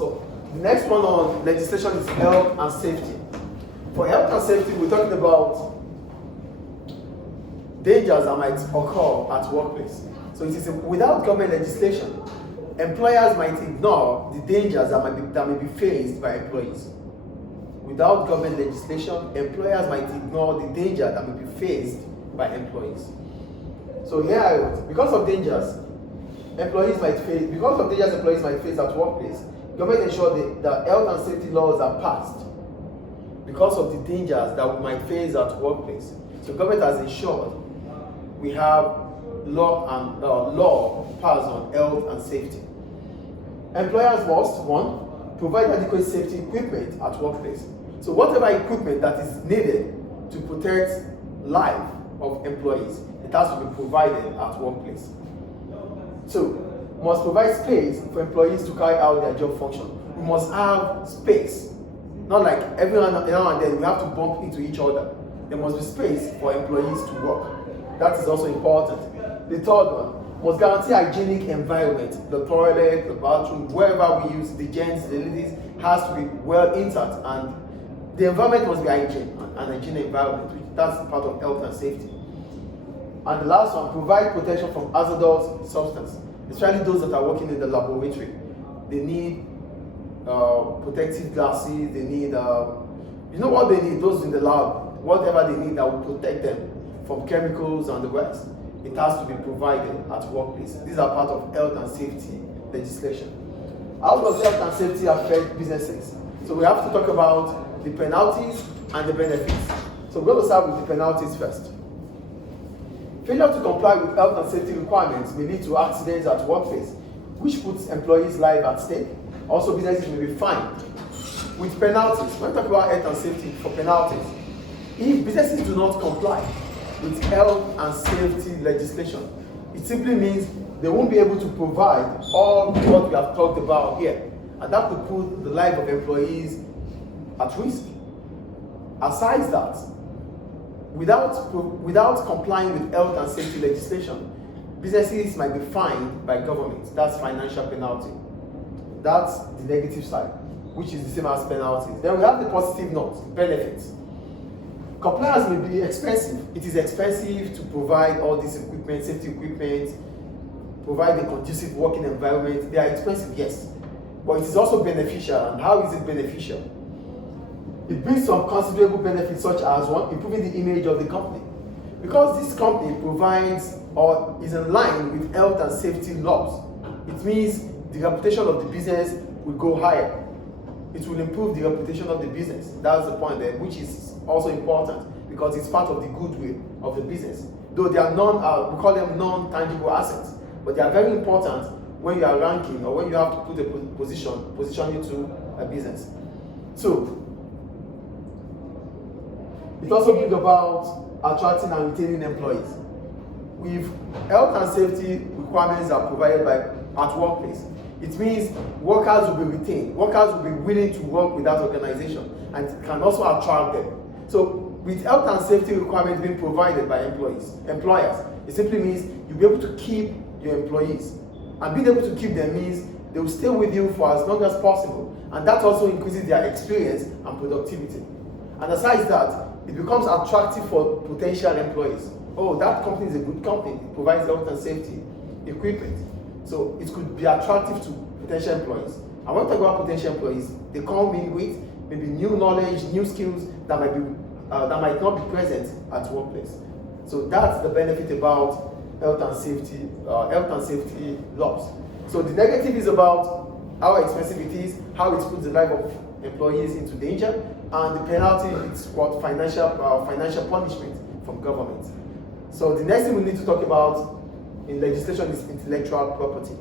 So the next one on legislation is health and safety. For health and safety, we're talking about dangers that might occur at workplace. So it is without government legislation, employers might ignore the dangers that may be faced by employees. Without government legislation, employers might ignore the danger that may be faced by employees. So here I wrote, because of dangers employees might face at workplace, government ensure that health and safety laws are passed because of the dangers that we might face at workplace. So government has ensured we have law passed on health and safety. Employers must, one, provide adequate safety equipment at workplace. So whatever equipment that is needed to protect life of employees, it has to be provided at workplace. Two, must provide space for employees to carry out their job function. We must have space. Not like every now and then we have to bump into each other. There must be space for employees to work. That is also important. The third one, must guarantee hygienic environment. The toilet, the bathroom, wherever we use, the gents, the ladies, has to be well intact, and the environment must be hygiene, an hygienic environment. That's part of health and safety. And the last one, provide protection from hazardous substances, especially those that are working in the laboratory. They need protective glasses, they need, you know what they need, those in the lab, whatever they need that will protect them from chemicals and the rest. It has to be provided at workplace. These are part of health and safety legislation. How does health and safety affect businesses? So we have to talk about the penalties and the benefits. So we're going to start with the penalties first. Failure to comply with health and safety requirements may lead to accidents at workplace, which puts employees' lives at stake. Also, businesses may be fined. With penalties, when we talk about health and safety for penalties, if businesses do not comply with health and safety legislation, it simply means they won't be able to provide all what we have talked about here, and that could put the life of employees at risk. Aside that, without complying with health and safety legislation, businesses might be fined by government. That's financial penalty. That's the negative side, which is the same as penalties. Then we have the positive note, benefits. Compliance may be expensive. It is expensive to provide all this equipment, safety equipment, provide a conducive working environment. They are expensive, yes, but it is also beneficial. And how is it beneficial? It brings some considerable benefits, such as one, improving the image of the company. Because this company provides or is in line with health and safety laws, it means the reputation of the business will go higher. It will improve the reputation of the business. That's the point there, which is also important because it's part of the goodwill of the business. Though they are we call them non-tangible assets, but they are very important when you are ranking or when you have to put a position into a business. So, it also brings about attracting and retaining employees. With health and safety requirements are provided at workplace, it means workers will be retained. Workers will be willing to work with that organization and it can also attract them. So with health and safety requirements being provided by employers, it simply means you'll be able to keep your employees. And being able to keep them means they will stay with you for as long as possible. And that also increases their experience and productivity. And aside that, it becomes attractive for potential employees. Oh, that company is a good company. It provides health and safety equipment. So it could be attractive to potential employees. And when we talk about potential employees, they come in with maybe new knowledge, new skills that might not be present at workplace. So that's the benefit about health and safety laws. So the negative is about how expensive it is, how it puts the life of employees into danger, and the penalty is what financial punishment from government. So the next thing we need to talk about in legislation is intellectual property.